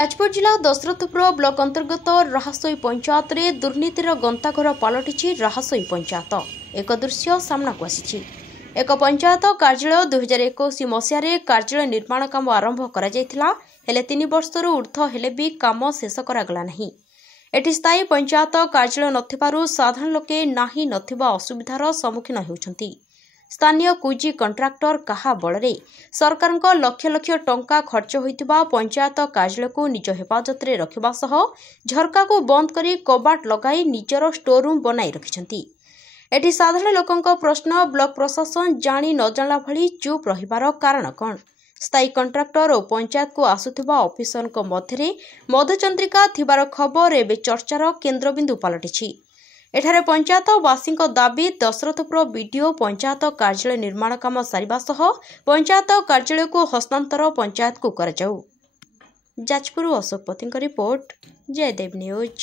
ଯାଜପୁର ଜିଲ୍ଲା ଦଶରଥପୁର ବ୍ଲକ ଅନ୍ତର୍ଗତ ରାହାଶୋଇ ପଞ୍ଚାୟତରେ ଦୁର୍ନୀତିର ଗନ୍ତାଘର ପାଲଟିଛି ରାହାଶୋଇ ପଞ୍ଚାୟତ। ଏକ ଦୃଶ୍ୟ ସାମ୍ନାକୁ ଆସିଛି। ଏକ ପଞ୍ଚାୟତ କାର୍ଯ୍ୟାଳୟ 2021 ମସିହାରେ କାର୍ଯ୍ୟାଳୟ ନିର୍ମାଣ କାମ ଆରମ୍ଭ କରାଯାଇଥିଲା, ହେଲେ 3 ବର୍ଷରୁ ଊର୍ଦ୍ଧ୍ୱ ହେଲେ ବି କାମ ଶେଷ କରାଗଲା ନାହିଁ। ଏଠି ସ୍ଥାୟୀ ପଞ୍ଚାୟତ କାର୍ଯ୍ୟାଳୟ ନଥିବାରୁ ସାଧାରଣ ଲୋକେ ନାହିଁ ନଥିବା ଅସୁବିଧାର ସମ୍ମୁଖୀନ ହେଉଛନ୍ତି। ସ୍ଥାନୀୟ କୁଜି କଣ୍ଟ୍ରାକ୍ଟର କାହା ବଳରେ ସରକାରଙ୍କ ଲକ୍ଷ ଲକ୍ଷ ଟଙ୍କା ଖର୍ଚ୍ଚ ହୋଇଥିବା ପଞ୍ଚାୟତ କାର୍ଯ୍ୟାଳୟକୁ ନିଜ ହେଫାଜତରେ ରଖିବା ସହ ଝରକାକୁ ବନ୍ଦ କରି କବାଟ ଲଗାଇ ନିଜର ଷ୍ଟୋରରୁମ୍ ବନାଇ ରଖିଛନ୍ତି। ଏଠି ସାଧାରଣ ଲୋକଙ୍କ ପ୍ରଶ୍ନ, ବ୍ଲକ ପ୍ରଶାସନ ଜାଣି ନ ଜାଣିଲା ଭଳି ଚୁପ୍ ରହିବାର କାରଣ କ'ଣ? ସ୍ଥାୟୀ କଣ୍ଟ୍ରାକ୍ଟର ଓ ପଞ୍ଚାୟତକୁ ଆସୁଥିବା ଅଫିସରଙ୍କ ମଧ୍ୟରେ ମଧୁଚନ୍ଦ୍ରିକା ଥିବାର ଖବର ଏବେ ଚର୍ଚ୍ଚାର କେନ୍ଦ୍ରବିନ୍ଦୁ ପାଲଟିଛି। ଏଠାରେ ପଞ୍ଚାୟତବାସୀଙ୍କ ଦାବି, ଦଶରଥପୁର ବିଡିଓ ପଞ୍ଚାୟତ କାର୍ଯ୍ୟାଳୟ ନିର୍ମାଣ କାମ ସାରିବା ସହ ପଞ୍ଚାୟତ କାର୍ଯ୍ୟାଳୟକୁ ହସ୍ତାନ୍ତର ପଞ୍ଚାୟତକୁ କରାଯାଉ। ଯାଜପୁର ଅଶୋକ ପତିଙ୍କ ରିପୋର୍ଟ, ଜୟଦେବ ନ୍ୟୁଜ୍।